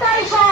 তাই সব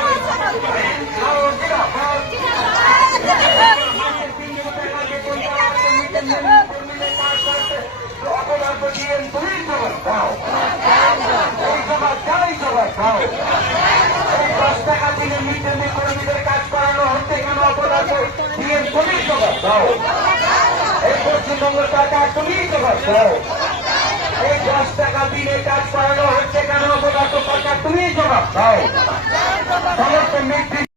এক দফা দাবি নিয়ে এই যোগ দিন এই দাবি নিয়ে এই দশ টাকা দিলে মিড ডে কর্মীদের কাজ করানো হচ্ছে কেন? অপরাধ দিয়ে তুমি জবাব দাও এই পশ্চিমবঙ্গ সরকার তুমি জবাব দাও এই দশ টাকা দিলে কাজ করানো হচ্ছে কেন? অপরাধ সরকার তুমি জবাব দাও সমস্ত মিড